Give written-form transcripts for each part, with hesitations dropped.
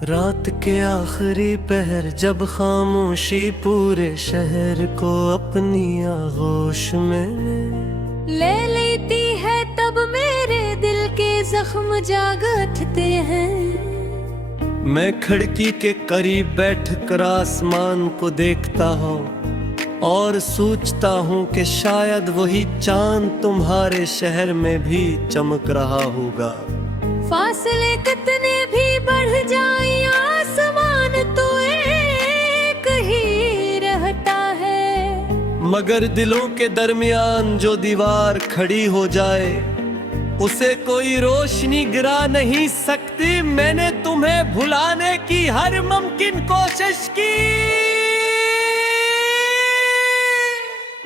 रात के आखिरी पहर जब खामोशी पूरे शहर को अपनी आगोश में ले लेती है, तब मेरे दिल के जख्म जाग उठते हैं। मैं खिड़की के करीब बैठकर आसमान को देखता हूँ और सोचता हूँ कि शायद वही चांद तुम्हारे शहर में भी चमक रहा होगा। फासले कितने भी बढ़ जाए, आसमान तो एक ही रहता है। मगर दिलों के दरमियान जो दीवार खड़ी हो जाए, उसे कोई रोशनी गिरा नहीं सकती। मैंने तुम्हें भुलाने की हर मुमकिन कोशिश की,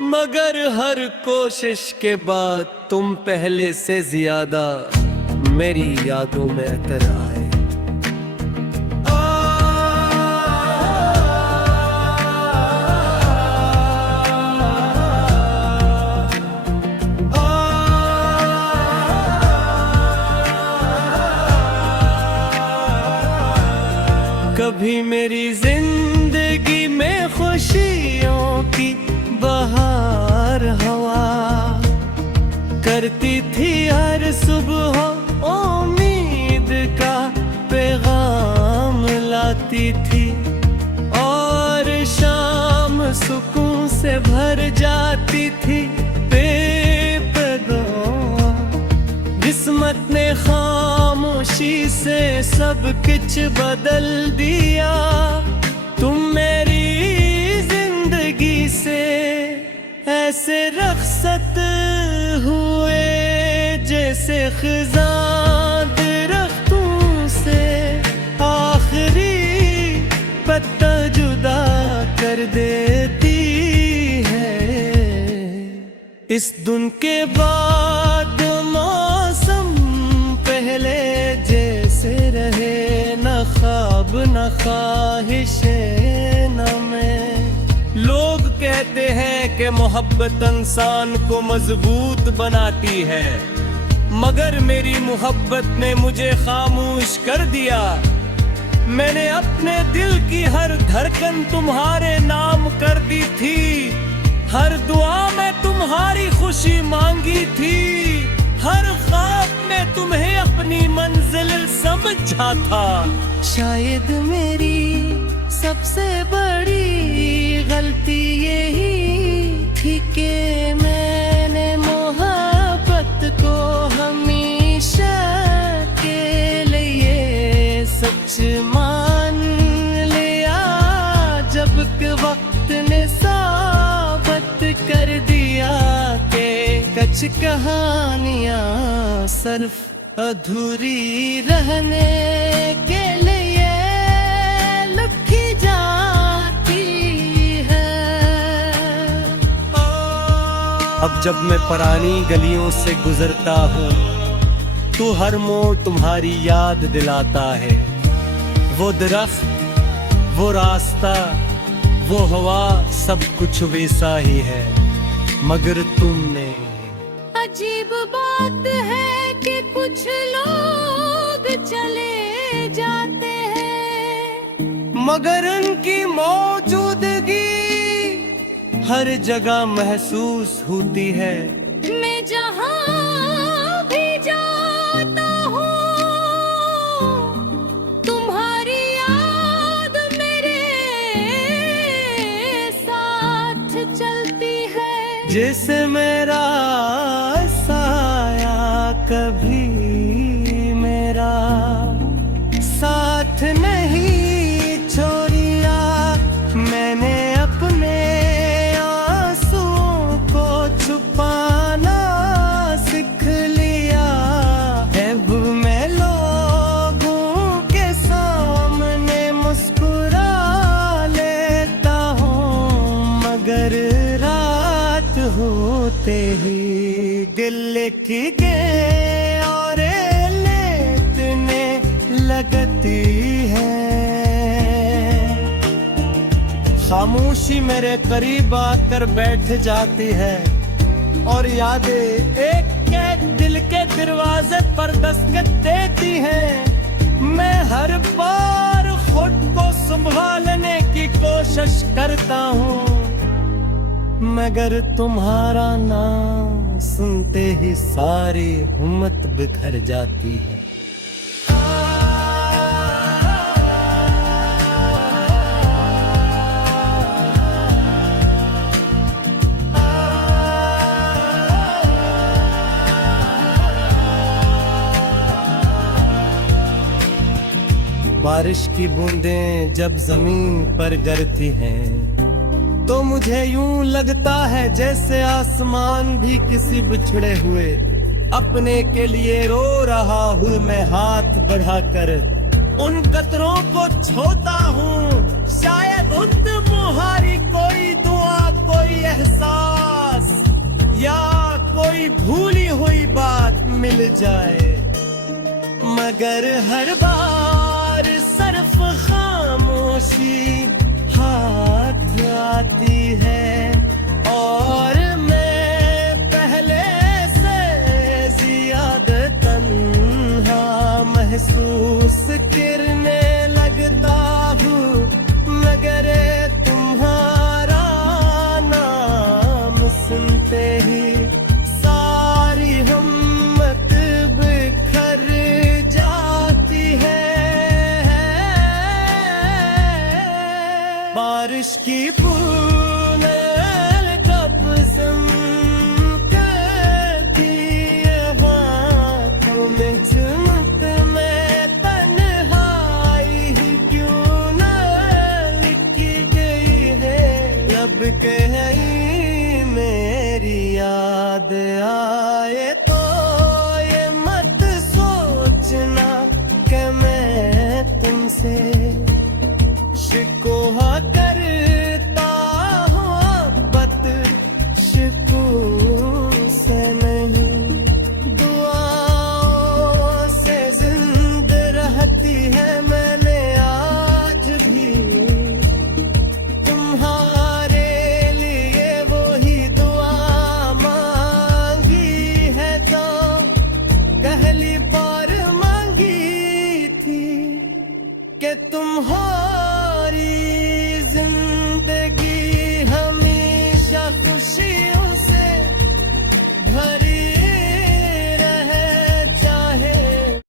मगर हर कोशिश के बाद तुम पहले से ज्यादा मेरी यादों में अतर आए। कभी मेरी जिंदगी में खुशियों की बहार हवा करती थी, हर सुबह उम्मीद का पैगाम लाती थी, और शाम सुकून से भर जाती थी बेपरवाह। किस्मत ने खामोशी से सब कुछ बदल दिया। तुम मेरी जिंदगी से ऐसे रखसत हुए जैसे खिज़ां दरख्तों से आखिरी पत्ता जुदा कर देती है। इस दिन के बाद मौसम पहले जैसे रहे, न ख्वाब न ख्वाहिशें न मैं। लोग कहते हैं कि मोहब्बत इंसान को मजबूत बनाती है, मगर मेरी मोहब्बत ने मुझे खामोश कर दिया। मैंने अपने दिल की हर धड़कन तुम्हारे नाम कर दी थी, हर दुआ में तुम्हारी खुशी मांगी थी, हर ख्वाब में तुम्हें अपनी मंजिल समझा था। शायद मेरी सबसे बड़ी गलती यही थी कि मैंने मोहब्बत को हमेशा के लिए सच मान लिया, जब कि वक्त ने साबित कर दिया कि कुछ कहानियां सिर्फ अधूरी रहने के लिए लिखी जाती है। अब जब मैं पुरानी गलियों से गुजरता हूँ तो हर मोड़ तुम्हारी याद दिलाता है। वो दरख्त, वो रास्ता, वो हवा, सब कुछ वैसा ही है, मगर तुमने। अजीब बात है कि कुछ लोग चले जाते हैं, मगर उनकी मौजूदगी हर जगह महसूस होती है। मैं जहाँ भी जाता हूँ, तुम्हारी याद मेरे साथ चलती है। जैसे मेरा साया कभी मेरा साथ नहीं छोड़िया। मैंने अपने आंसुओं को छुपाना सीख लिया। अब मैं लोगों के सामने मुस्कुरा लेता हूँ, मगर रात होते ही दिल की के और लेटने लगती है। खामोशी मेरे करीब आकर बैठ जाती है और यादें एक एक दिल के दरवाजे पर दस्तक देती हैं। मैं हर बार खुद को संभालने की कोशिश करता हूँ, मगर तुम्हारा नाम सुनते ही सारी हिम्मत बिखर जाती है। बारिश की बूंदें जब जमीन पर गिरती हैं, तो मुझे यूं लगता है जैसे आसमान भी किसी बिछड़े हुए अपने के लिए रो रहा हूँ। मैं हाथ बढ़ाकर उन कतरों को छूता हूँ, शायद उन तुम्हारी कोई दुआ, कोई एहसास या कोई भूली हुई बात मिल जाए। मगर हर बार सिर्फ खामोशी हाथ आती है, और मैं पहले से ज्यादा तन्हा महसूस करने लगता हूँ। मगर तुम्हारा नाम सुनते ही सारी हिम्मत बिखर जाती है। बारिश की